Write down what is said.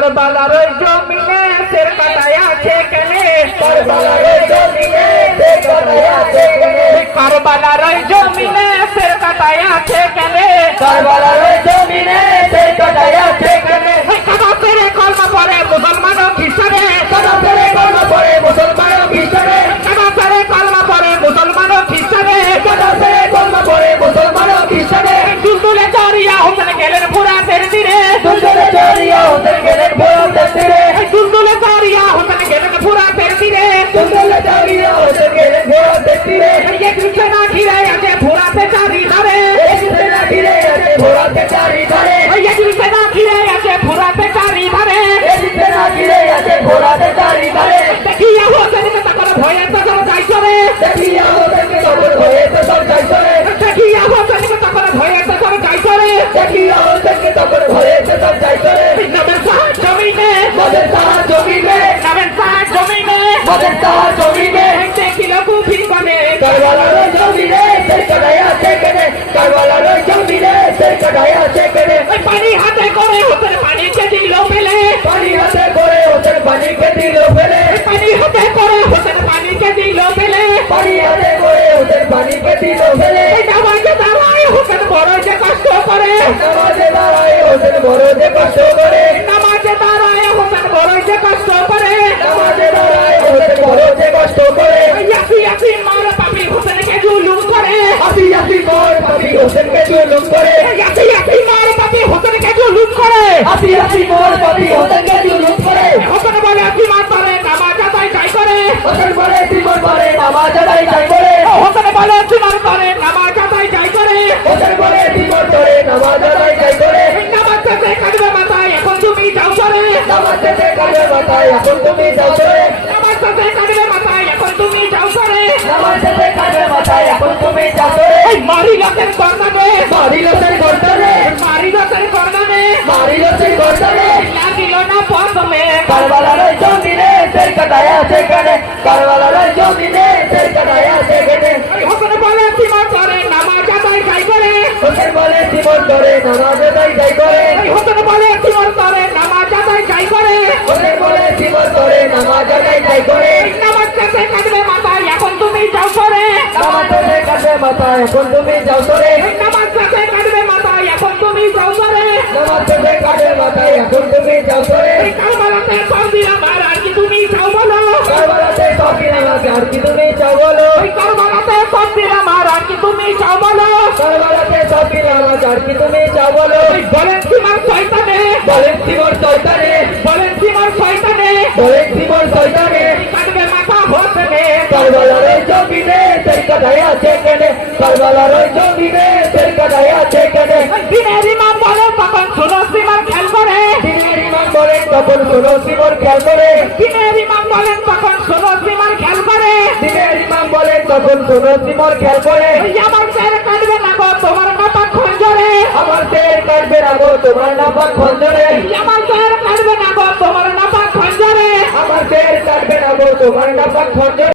কারবালার ওই জমিনে শের কাটায় আছে কেনে, কারবালার ওই জমিনে শের কাটায় আছে কেনে, কারবালার ওই জমিনে শের কাটায় আছে কেনে, কারবালার ওই জমিনে শের কাটায় আছে কেনে। কাদা ছেড়ে কলমা পড়ে মুসলমান ও খ্রিস্টানে, কাদা ছেড়ে কলমা পড়ে মুসলমান ও খ্রিস্টানে, কাদা ছেড়ে কলমা পড়ে মুসলমান ও খ্রিস্টানে, কাদা ছেড়ে কলমা পড়ে মুসলমান ও খ্রিস্টানে। দুলদুলে জড়িয়া হোসেন গেলেন ফুরাতের তীরে, দুলদুলে জড়িয়া হোসেন গেলেন ফুরাতের তীরে, দুলদুলে জড়িয়া হোসেন গেলেন ফুরাতের তীরে, দুলদুলে জড়িয়া হোসেন গেলেন ফুরাতের তীরে। একদিকে না ঘিরে আছে ফুরাতে চারিধারে, একদিকে না ঘিরে আছে ফুরাতে চারিধারে, একদিকে না ঘিরে আছে ফুরাতে চারিধারে, একদিকে না ঘিরে আছে ফুরাতে চারিধারে। দেখিয়া হোসেনকে তখন ভয়ে তো সব যাই চলে, দেখিয়া হোসেনকে তখন ভয়ে তো সব যাই চলে, দেখিয়া হোসেনকে তখন ভয়ে তো সব যাই চলে, দেখিয়া হোসেনকে তখন ভয়ে তো সব যাই চলে। নামের সাহায্য জমিনে, মদের তাহার জমিনে, নামের সাহায্য জমিনে, মদের তাহার জমিনে, দেখিল কুফি কনে, কারবালার ওই জমিনে শের কাটায় আছে কেনে, কারবালার ওই জমিনে শের কাটায় আছে কেনে। পানি হাতে করে হোসেন পানিকে দিল ফেলে, পানি হাতে করে হোসেন পানিকে দিল ফেলে, পানি হাতে করে হোসেন পানিকে দিল ফেলে, পানি হাতে করে হোসেন পানিকে দিল ফেলে। নামাজে দাঁড়ায় হোসেন বড় যে কষ্ট করে, নামাজে দাঁড়ায় হোসেন বড় যে কষ্ট করে, নামাজে দাঁড়ায় হোসেন বড় যে কষ্ট করে, নামাজে দাঁড়ায় হোসেন বড় যে কষ্ট করে। ইয়াসি ইয়াসি মার পাপি হোসেনকে জুলুম করে, হাসি হাসি মোর পাপি হোসেনকে জুলুম করে, ইয়াসি ইয়াসি মার পাপি হোসেনকে জুলুম করে, হাসি হাসি মোর পাপি হোসেনকে জুলুম করে। হোসেন বলে সীমা করে নামাজ আদায় যাই করে, হোসেন বলে জীবন পরে নামাজ আদায় যাই করে, হোসেন বলে সীমা করে নামাজ আদায় যাই করে, হোসেন বলে জীবন পরে নামাজ আদায় যাই করে। নামাজ শেষে কাঁদবে মাথায় এখন তুমি যাও সরে, নামাজ শেষে কাঁধে মাথায় এখন তুমি যাও সরে, নামাজ শেষে কাঁদবে মাথায় এখন তুমি যাও সরে, নামাজ শেষে কাঁধে মাথায় এখন তুমি যাও সরে। মারি লোকের কর্ণানে, মারিল সেই গর্দানে, মারি লোকের কর্ণানে, মারিল সেই গর্দানে, লাগিল না প্রথমে, কারবালার ওই জমিনে শের কাটায় আছে কেনে, কারবালার ওই জমিনে শের কাটায় আছে কেনে। হোসেন বলে সীমা করে নামাজ আদায় যাই করে, হোসেন বলে জীবন ধরে নামাজ আদায় যাই করে, হোসেন বলে সীমা করে নামাজ আদায় যাই করে, হোসেন বলে জীবন ধরে নামাজ আদায় যাই করে। নামাজ শেষে কাঁদবে মাথায় এখন তুমি যাও সরে, নামাজ শেষে কাঁধে মাথায় এখন তুমি যাও সরে, নামাজ শেষে কাঁদবে মাথায় এখন তুমি যাও সরে, নামাজ শেষে কাঁধে মাথায় এখন তুমি যাও সরে। কারবালাতে সবই আমার আর কি তুমি যাও বলো, কারবালাতে সবই নামাজ আর কি তুমি যাও বলো, কারবালাতে সবই আমার আর কি তুমি যাও বলো, কারবালাতে সবই নামাজ আর কি তুমি যাও বলো। বলেন সীমার শয়তানে, বলেন জীবন শয়তানে, বলেন সীমার শয়তানে, বলেন জীবন শয়তানে, কাঁদবে মাথা হোসেনে, কারবালার ওই জমিনে শের কাটায় আছে কেনে, কারবালার ওই জমিনে শের কাটায় আছে কেনে। দিনের ইমাম বলে তখন শোনো সীমার খেয়াল করে, দিনের ইমাম বলেন তখন শোনো জীবন খেয়াল করে, দিনের ইমাম বলেন তখন শোনো সীমার খেয়াল করে, দিনের ইমাম বলেন তখন শোনো জীবন খেয়াল করে। আমার স্যার কাঁদবে না গো তোমার নাপাক খঞ্জরে, আমার শের কাটবে না গো তোমার নাপাক খঞ্জরে, আমার স্যার কাঁদবে না গো তোমার নাপাক খঞ্জরে, আমার শের কাটবে না গো তোমার নাপাক খঞ্জরে।